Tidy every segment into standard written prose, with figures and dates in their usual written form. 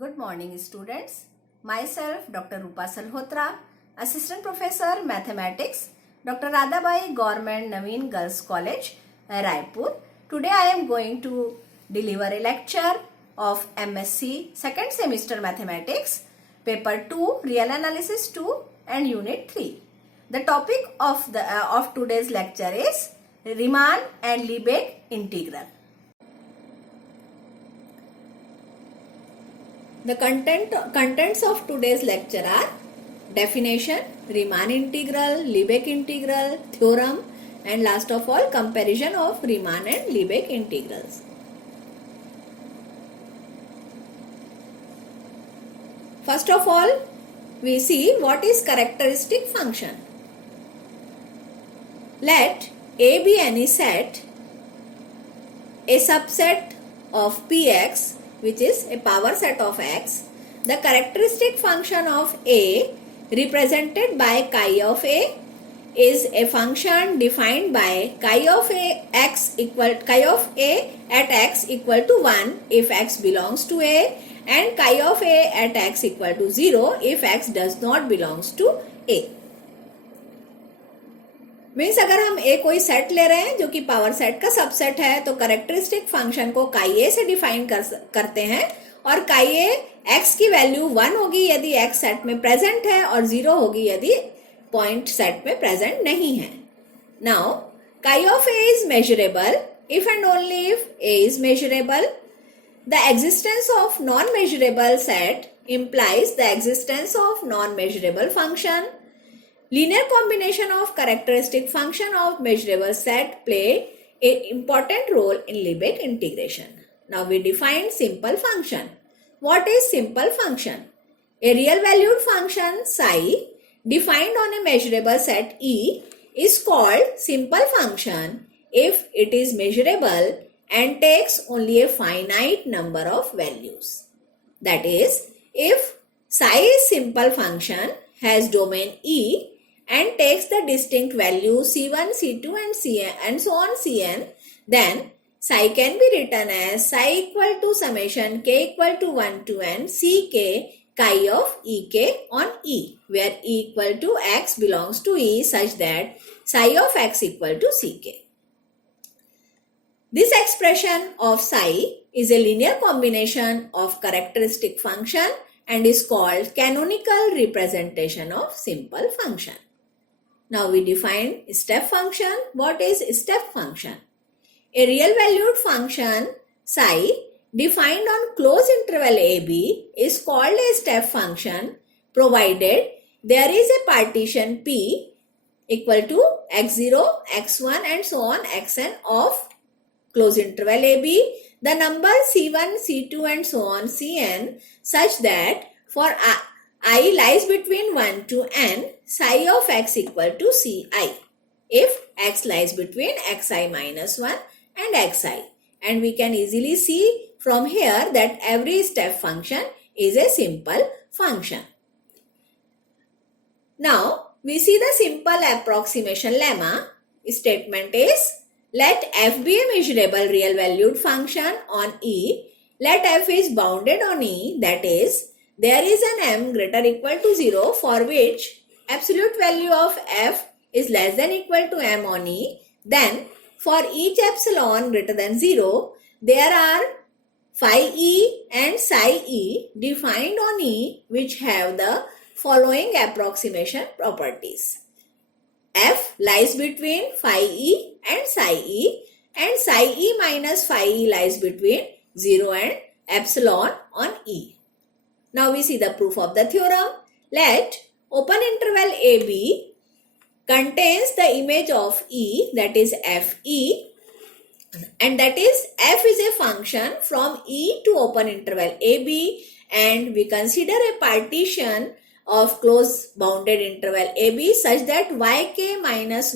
Good morning, students. Myself, Dr. Rupa Salhotra, Assistant Professor Mathematics, Dr. Radhabai Government Naveen Girls College, Raipur. Today I am going to deliver a lecture of MSc Second Semester Mathematics, Paper 2, Real Analysis 2 and Unit 3. The topic of today's lecture is Riemann and Lebesgue integral. The contents of today's lecture are definition, Riemann integral, Lebesgue integral, theorem, and last of all comparison of Riemann and Lebesgue integrals. First of all, we see what is characteristic function. Let A be any set, a subset of Px, which is a power set of x. The characteristic function of A represented by chi of A is a function defined by chi of A at x equal to 1 if x belongs to A and chi of A at x equal to 0 if x does not belongs to A. Means अगर हम ए कोई set ले रहे हैं जो कि power set का subset है तो करेक्टरिस्टिक फंक्शन को काई ए से डिफाइन करते हैं और काई ए एक्स की वैल्यू 1 होगी यदि एक्स सेट में प्रेजेंट है और 0 होगी यदि पॉइंट सेट में प्रेजेंट नहीं है. नाउ काई of A is measurable if and only if A is measurable. The existence of non measurable set implies the existence of non measurable function. Linear combination of characteristic function of measurable set play an important role in Lebesgue integration. Now we define simple function. What is simple function? A real valued function psi defined on a measurable set E is called simple function if it is measurable and takes only a finite number of values. That is, if psi is simple function has domain E and takes the distinct values C1, C2 and Cn and so on Cn, then psi can be written as psi equal to summation k equal to 1 to n ck chi of ek on E, where E equal to x belongs to E such that psi of x equal to ck. This expression of psi is a linear combination of characteristic function and is called canonical representation of simple function. Now we define step function. What is step function? A real valued function psi defined on closed interval AB is called a step function provided there is a partition P equal to x0, x1 and so on xn of closed interval AB, the number C1, C2 and so on Cn such that for I lies between 1 to n, psi of x equal to ci if x lies between xi minus 1 and xi. And we can easily see from here that every step function is a simple function. Now, we see the simple approximation lemma. Statement is, let f be a measurable real valued function on E. Let f is bounded on E, that is, there is an m greater equal to 0 for which absolute value of f is less than equal to m on E. Then for each epsilon greater than 0, there are phi e and psi e defined on E which have the following approximation properties. F lies between phi e and psi e minus phi e lies between 0 and epsilon on E. Now we see the proof of the theorem. Let open interval AB contains the image of E, that is Fe, and that is f is a function from E to open interval AB, and we consider a partition of closed bounded interval AB such that yk minus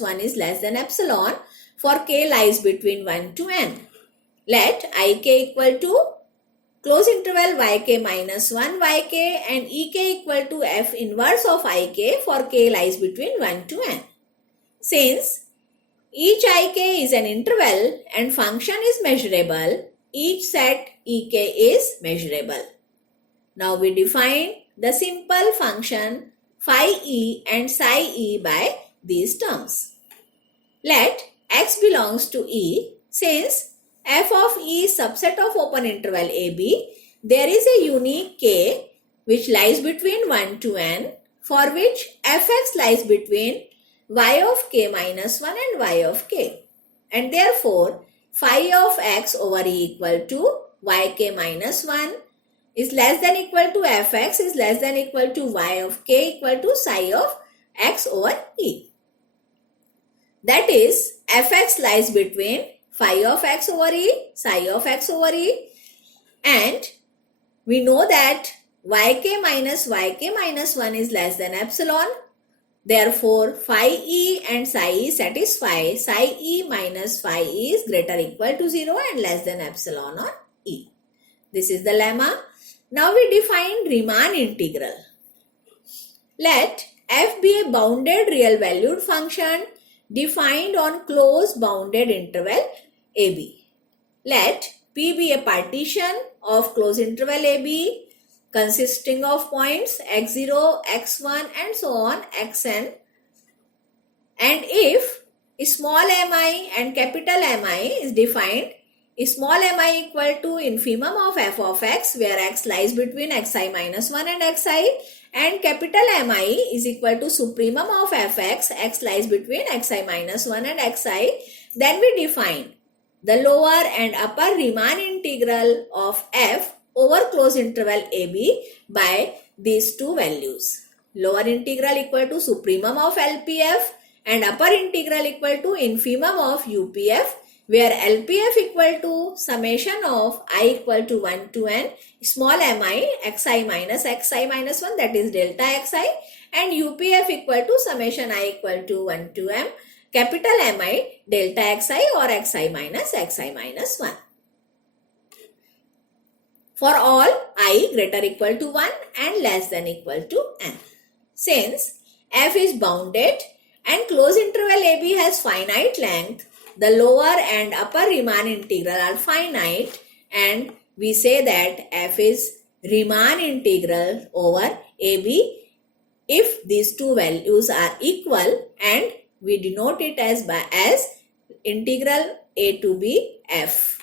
1 is less than epsilon for k lies between 1 to n. Let ik equal to close interval yk minus 1 yk and ek equal to f inverse of ik for k lies between 1 to n. Since each ik is an interval and function is measurable, each set ek is measurable. Now we define the simple function phi e and psi e by these terms. Let x belongs to E. Since f of E is subset of open interval AB, there is a unique k which lies between 1 to n, for which fx lies between y of k minus 1 and y of k. And therefore, phi of x over E equal to yk minus 1 is less than equal to fx is less than equal to y of k equal to psi of x over E. That is, fx lies between phi of x over E, psi of x over E, and we know that yk minus 1 is less than epsilon. Therefore, phi e and psi e satisfy psi e minus phi e is greater or equal to 0 and less than epsilon on E. This is the lemma. Now we define Riemann integral. Let f be a bounded real valued function defined on closed bounded interval AB. Let P be a partition of closed interval AB consisting of points x0, x1 and so on xn, and if small mi and capital Mi is defined, small mi equal to infimum of f of x where x lies between xi minus 1 and xi, and capital Mi is equal to supremum of fx, x lies between xi minus 1 and xi, then we define the lower and upper Riemann integral of f over closed interval AB by these two values. Lower integral equal to supremum of LPF and upper integral equal to infimum of UPF, where LPF equal to summation of I equal to 1 to n small mi xi minus 1 that is delta xi, and UPF equal to summation I equal to 1 to m capital Mi delta xi or xi minus 1. For all I greater equal to 1 and less than equal to n. Since f is bounded and closed interval AB has finite length, the lower and upper Riemann integral are finite, and we say that f is Riemann integral over AB if these two values are equal, and we denote it as integral a to b f.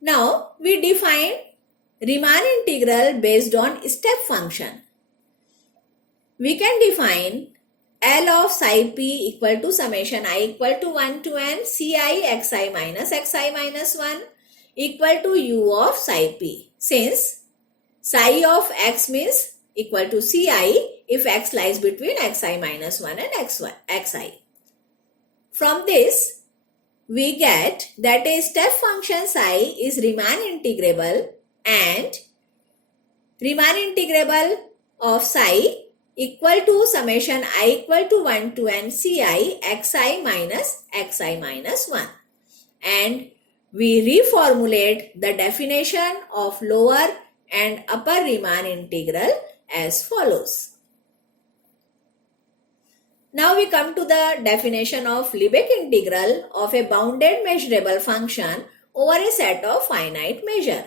Now we define Riemann integral based on step function. We can define L of psi p equal to summation I equal to 1 to n ci xi minus 1 equal to u of psi p, since psi of x means equal to ci if x lies between xi minus 1 and xi. From this, we get that a step function psi is Riemann integrable, and Riemann integrable of psi equal to summation I equal to 1 to n ci xi minus 1. And we reformulate the definition of lower and upper Riemann integral as follows. Now we come to the definition of Lebesgue integral of a bounded measurable function over a set of finite measure.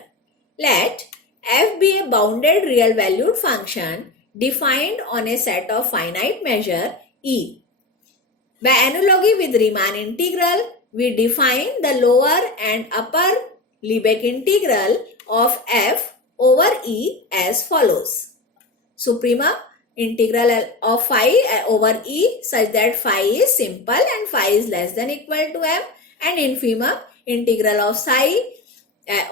Let f be a bounded real valued function defined on a set of finite measure E. By analogy with Riemann integral, we define the lower and upper Lebesgue integral of f over E as follows. Suprema integral of phi over E such that phi is simple and phi is less than equal to m, and infimum integral of psi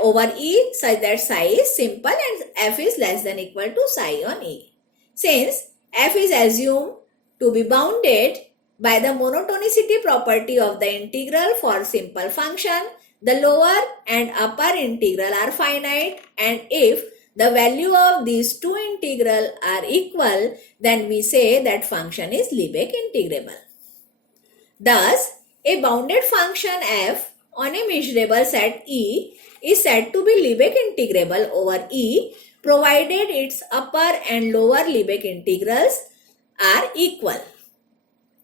over E such that psi is simple and f is less than equal to psi on E. Since f is assumed to be bounded by the monotonicity property of the integral for simple function, the lower and upper integral are finite, and if the value of these two integrals are equal, then we say that function is Lebesgue integrable. Thus, a bounded function f on a measurable set E is said to be Lebesgue integrable over E provided its upper and lower Lebesgue integrals are equal.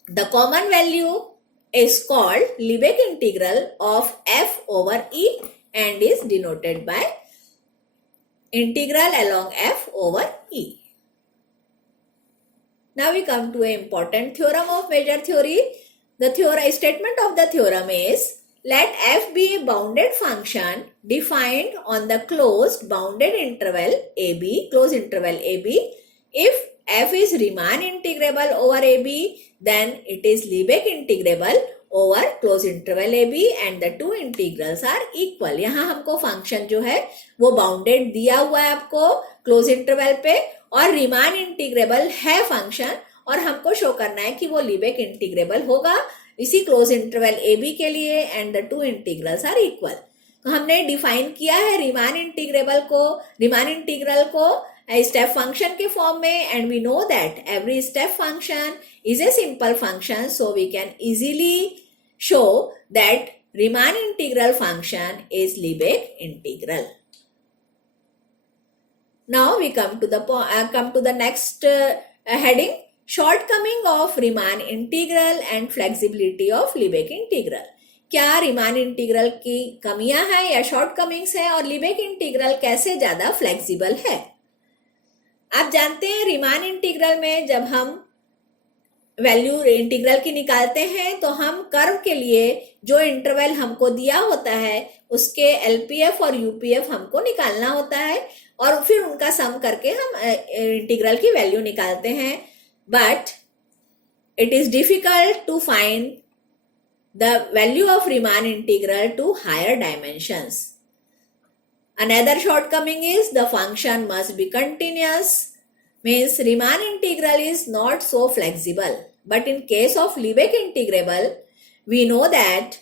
The common value is called Lebesgue integral of f over e and is denoted by integral along f over e. Now we come to an important theorem of measure theory. The statement of the theorem is, let f be a bounded function defined on the closed bounded interval ab, closed interval ab. If f is Riemann integrable over ab, then it is Lebesgue integrable over closed interval ab and the two integrals are equal. यहाँ हमको function जो है वो bounded दिया हुआ है आपको close interval पे और रीमान इंटीग्रेबल है फंक्शन और हमको शो करना है कि वो Lebesgue इंटीग्रेबल होगा इसी क्लोज इंटरवल ए बी के लिए and the two integrals are equal. तो हमने डिफाइन किया है रीमान इंटीग्रल को स्टेप फंक्शन के फॉर्म में and we know that every step function is a simple function so we can easily show that Riemann integral function is Lebesgue integral. Now we come to the next heading, shortcoming of Riemann integral and flexibility of Lebesgue integral. क्या Riemann integral की कमियां हैं या shortcomings है और Lebesgue integral कैसे ज्यादा flexible है. आप जानते हैं रीमान इंटीग्रल में जब हम वैल्यू इंटीग्रल की निकालते हैं तो हम कर्व के लिए जो इंटरवल हमको दिया होता है उसके एलपीएफ और यूपीएफ हमको निकालना होता है और फिर उनका सम करके हम इंटीग्रल की वैल्यू निकालते हैं. But it is difficult to find the value of Riemann integral to higher dimensions. Another shortcoming is the function must be continuous, means Riemann integral is not so flexible. But in case of Lebesgue integrable, we know that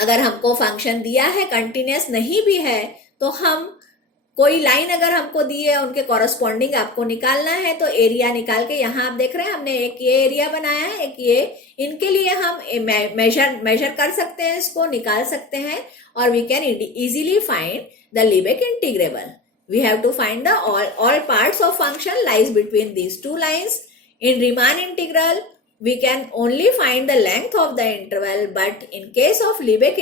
अगर हमको function दिया है continuous नहीं भी है तो हम कोई लाइन अगर हमको दी है उनके कॉरस्पॉन्डिंग आपको निकालना है तो एरिया निकाल के यहाँ आप देख रहे हैं हमने एक ये एरिया बनाया है एक ये, इनके लिए हम मेजर कर सकते हैं, इसको निकाल सकते हैं और we can easily find the Lebesgue integrable. We have to find the all parts of function lies between these two lines. In Riemann integral, we can only find the length of the interval, but in case of Lebesgue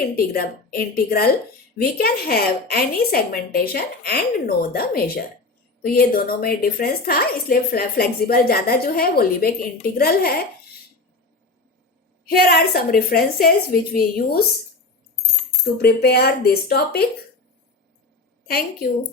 integral, we can have any segmentation and know the measure. तो ये दोनों में difference था इसलिए flexible ज्यादा जो है वो Lebesgue इंटीग्रल है. Here are some references which we use to prepare this topic. Thank you.